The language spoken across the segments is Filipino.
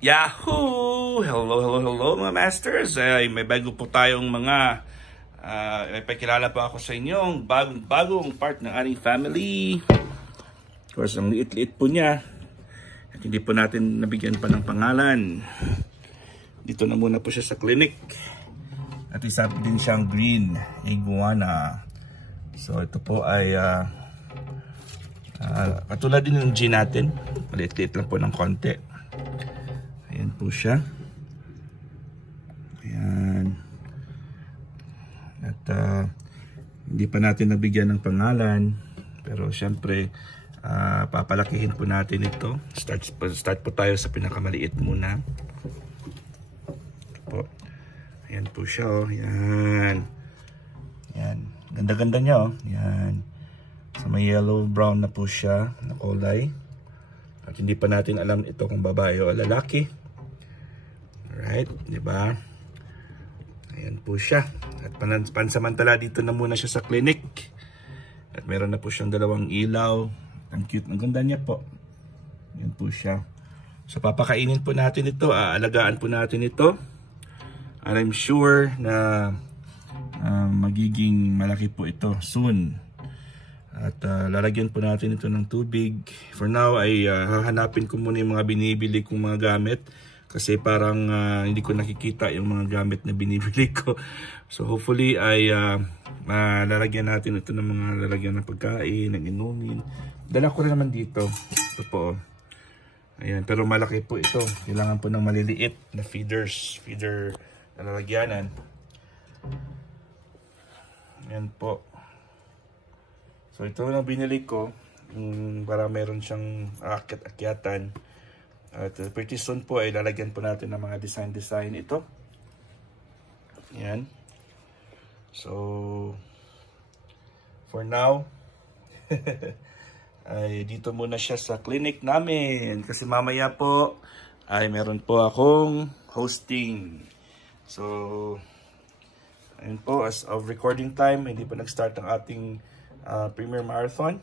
Yahoo! Hello mga masters. May bago po tayong mga may pakilala pa ako sa inyong bagong part ng ating family. Of course, ang liit-liit po niya. At hindi po natin nabigyan pa ng pangalan. Dito na muna po siya sa clinic. At isa din siyang green iguana. So ito po ay katulad din ng G natin. Maliit-liit lang po ng konti. Ayan po siya. Ayan. At hindi pa natin nabigyan ng pangalan. Pero syempre, papalakihin po natin ito. Start po tayo sa pinakamaliit muna. Ito po. Ayan po siya. Oh. Ayan. Ayan. Ganda-ganda niya. Oh. Ayan. So may yellow-brown na po siya na kulay. At hindi pa natin alam ito kung babae o lalaki. Alright, di ba? Ayan po siya. At pansamantala dito na muna siya sa clinic. At meron na po siyang dalawang ilaw. Ang cute, ang ganda niya po. Ayan po siya. So papakainin po natin ito, aalagaan po natin ito. And I'm sure na magiging malaki po ito soon. At lalagyan po natin ito ng tubig. For now ay hahanapin ko muna yung mga binibili kong mga gamit. Kasi parang hindi ko nakikita yung mga gamit na binibili ko. So hopefully ay lalagyan natin ito ng mga lalagyan ng pagkain, ng inumin. Dala ko rin naman dito. Ito po. Ayan, pero malaki po ito. Kailangan po ng maliliit na feeder na lalagyanan. Ayan po. So ito na binili ko. Para meron siyang akyat-akyatan. At pretty soon po ay lalagyan po natin ng mga design ito. Ayan. So, for now, ay dito muna siya sa clinic namin. Kasi mamaya po ay meron po akong hosting. So, ayun po, as of recording time, hindi pa nag-start ang ating Premier Marathon.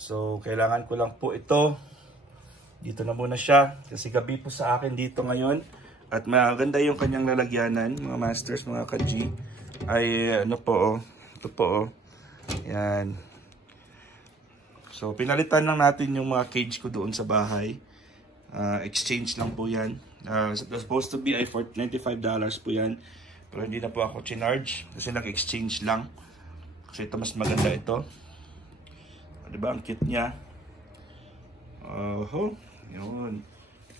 So, kailangan ko lang po ito. Dito na muna siya kasi gabi po sa akin dito ngayon at maganda yung kanyang lalagyanan mga masters, mga ka-G ay ano po oh, ito po oh. Yan. So pinalitan lang natin yung mga cage ko doon sa bahay. Exchange lang po yan. Supposed to be ay for $95 po yan. Pero hindi na po ako chinarge kasi nag-exchange lang. Kasi ito mas maganda ito. Diba ang cute niya? Yun.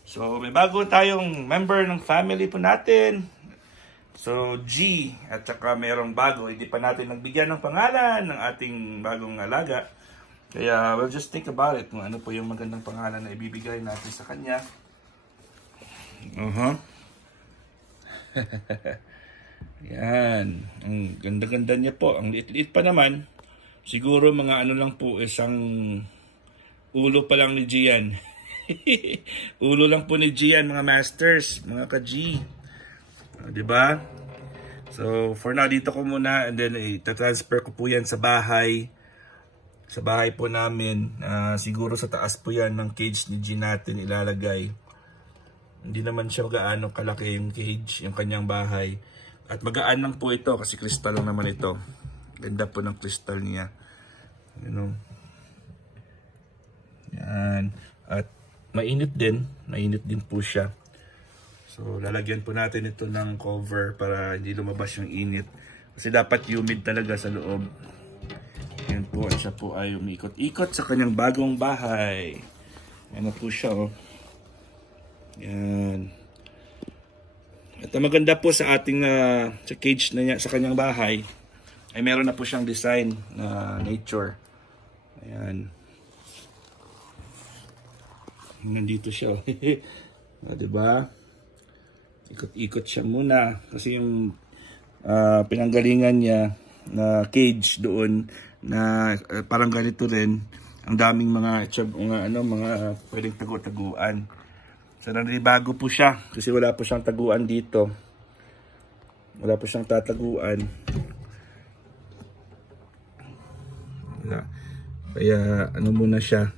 So, may bago tayong member ng family po natin. So, G. At saka mayroong bago. Hindi pa natin nagbigyan ng pangalan ng ating bagong alaga. Kaya, we'll just think about it. Kung ano po yung magandang pangalan na ibibigay natin sa kanya. Yan. Ang ganda-ganda niya po. Ang liit-liit pa naman. Siguro mga ano lang po, isang ulo pa lang ni Gian. Ulo lang po ni Gian, mga masters, mga ka-G. Diba? So, for now, dito ko muna. And then, itatransfer ko po yan sa bahay. Sa bahay po namin. Siguro sa taas po yan ng cage ni G natin ilalagay. Hindi naman siya gaano kalaki yung cage, yung kanyang bahay. At magaan lang po ito kasi kristal lang naman ito. Ganda po ng kristal niya. You know? Yan. At mainit din po siya. So lalagyan po natin ito ng cover para hindi lumabas yung init. Kasi dapat humid talaga sa loob. Yan po, at siya po ay umikot-ikot sa kanyang bagong bahay. Yan na po siya oh. Yan. At maganda po sa ating sa cage na niya, sa kanyang bahay ay meron na po siyang design na nature. Ayan. Nandito siya. Diba? Ikot-ikot siya muna. Kasi yung pinanggalingan niya na cage doon na parang ganito rin. Ang daming mga pwedeng tagu-taguan. So nanibago po siya. Kasi wala po siyang taguan dito. Wala po siyang tataguan. Wala. Kaya ano muna siya.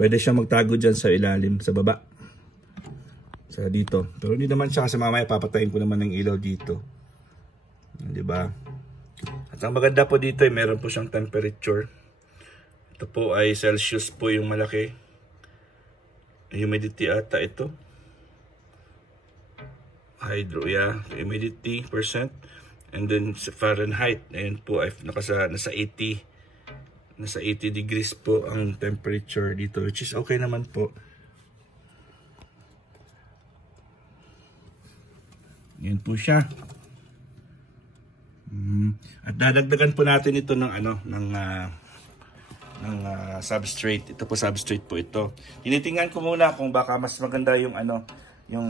Pwede siya magtago dyan sa ilalim, sa baba. sa dito. Pero hindi naman siya kasi mamaya papatayin ko naman ng ilaw dito. Di ba? At ang maganda po dito ay meron po siyang temperature. Ito po ay Celsius po yung malaki. Humidity ata ito. Humidity percent. And then Fahrenheit. Ayun po ay nasa 80 degrees po ang temperature dito, which is okay naman po. Yan po siya. At dadagdagan po natin ito ng substrate. Ito po substrate po ito. Tinitingnan ko muna kung baka mas maganda yung yung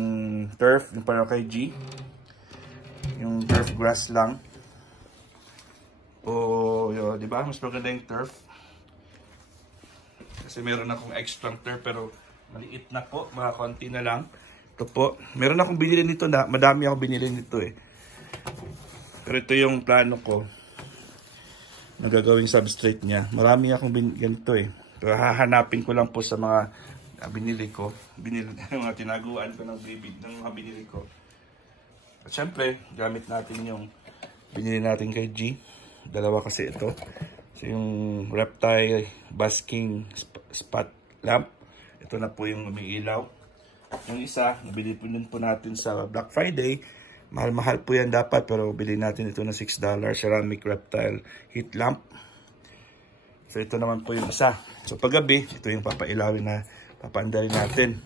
turf, yung para kay G. Yung turf grass lang. O, di ba? Mas maganda yung turf. Kasi meron akong extra turf pero maliit na po, mga konti na lang. Ito po, meron akong binili nito na, madami akong binili nito eh. Pero ito yung plano ko na gagawing substrate niya. Marami akong ganito eh. Pero hahanapin ko lang po sa mga binili ko. Mga tinaguan ko ng mga binili ko. At syempre, gamit natin yung binili natin kay G. Dalawa kasi ito. So yung Reptile Basking Spot Lamp. Ito na po yung umiilaw. Yung isa, nabili po din po natin sa Black Friday. Mahal-mahal po yan dapat, pero bili natin ito na $6. Ceramic Reptile Heat Lamp. So ito naman po yung isa. So paggabi, ito yung papailawin na papaandar natin.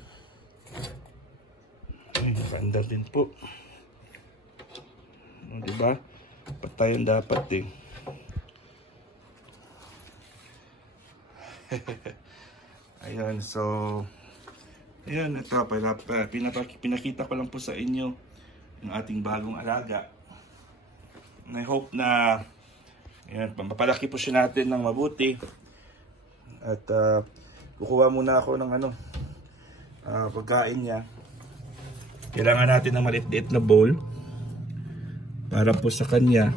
Papaandar din po. O, diba? Patayon dapat eh. Ayun, so ayun, ito, pinakita ko lang po sa inyo yung ating bagong alaga. And I hope na ayun, mapalaki po siya natin ng mabuti. At kukuha muna ako ng pagkain niya. Kailangan natin ng maliit-liit na bowl para po sa kanya.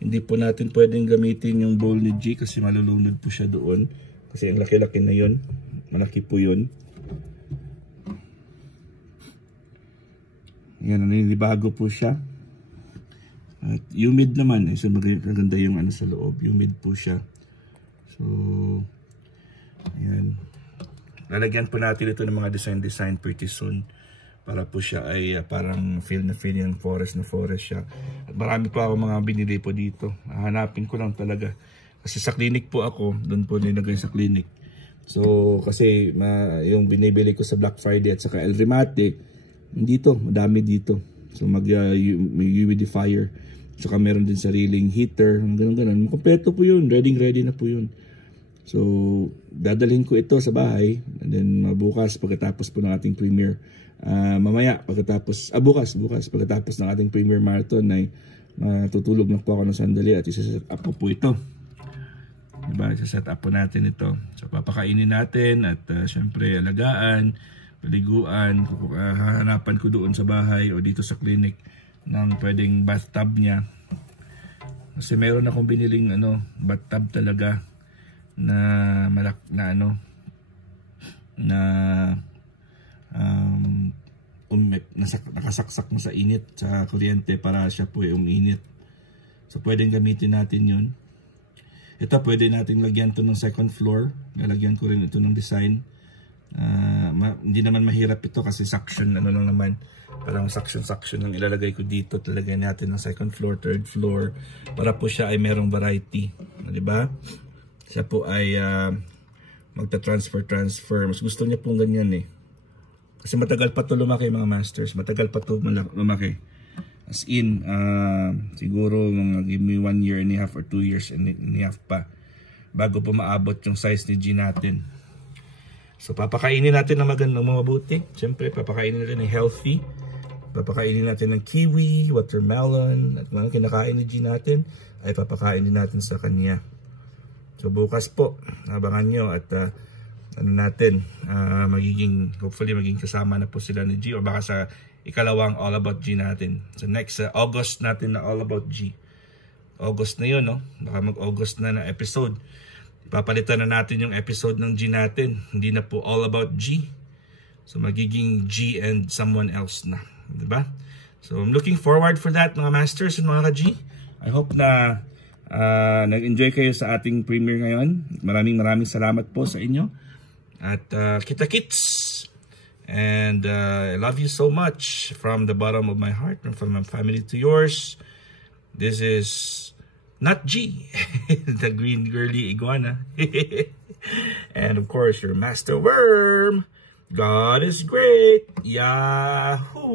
Hindi po natin pwedeng gamitin yung bowl ni G kasi malulunod po siya doon. Kasi ang laki-laki na yun. Malaki po yun. Yan, naninibago po siya. At humid naman. So maganda yung sa loob. Humid po siya. So, ayan. Lalagyan po natin ito ng mga design pretty soon. Para po siya ay parang feel yung forest na forest siya. At marami pa ako mga binili po dito. Hanapin ko lang talaga. Kasi sa clinic po ako, doon po nilagay sa clinic. So, kasi yung binibili ko sa Black Friday at saka El Remate, dito, madami dito. So, humidifier. Saka meron din sariling heater. Ganun. Kompleto po yun. Ready na po yun. So, dadalhin ko ito sa bahay. And then, bukas, pagkatapos po ng ating premiere. Mamaya, bukas, pagkatapos ng ating premiere marathon, ay matutulog lang po ako ng sandali at isa-set up po ito. Diba? Isa-set up po natin ito. So, papakainin natin at syempre, alagaan, paliguan, hahanapan ko doon sa bahay o dito sa clinic ng pwedeng bathtub niya. Kasi meron akong biniling bathtub talaga na nakasaksak na sa init sa kuryente para siya po ay uminit. So pwedeng gamitin natin yun. Ito pwede natin lagyan to ng second floor. Lalagyan ko rin ito ng design. Hindi naman mahirap ito kasi suction lang naman. Parang suction lang ilalagay ko dito. Talagyan natin ng second floor, third floor para po siya ay merong variety. Diba? Siya po ay magta-transfer. Mas gusto niya pong ganyan eh. Kasi matagal pa to lumaki mga masters. Matagal pa to lumaki. As in, siguro mga give me 1 year and a half or 2 years and a half pa bago po maabot yung size ni G natin. So papakainin natin ng magandang mabuti. Siyempre papakainin natin ng healthy. Papakainin natin ng kiwi, watermelon, at mga kinakain ni G natin ay papakainin natin sa kanya. So bukas po, abangan nyo at hopefully magiging kasama na po sila ni G o baka sa ikalawang All About G natin. So next August natin na All About G. August na yun, no? Baka mag-August na episode. Ipapalitan na natin yung episode ng G natin. Hindi na po All About G. So magiging G and someone else na, diba? So I'm looking forward for that, mga masters and mga ka-G. I hope na nag-enjoy kayo sa ating premiere ngayon. Maraming salamat po sa inyo. At kita-kits. And I love you so much from the bottom of my heart and from my family to yours. This is not G, the green girly iguana. And of course, your master worm. God is great. Yahoo!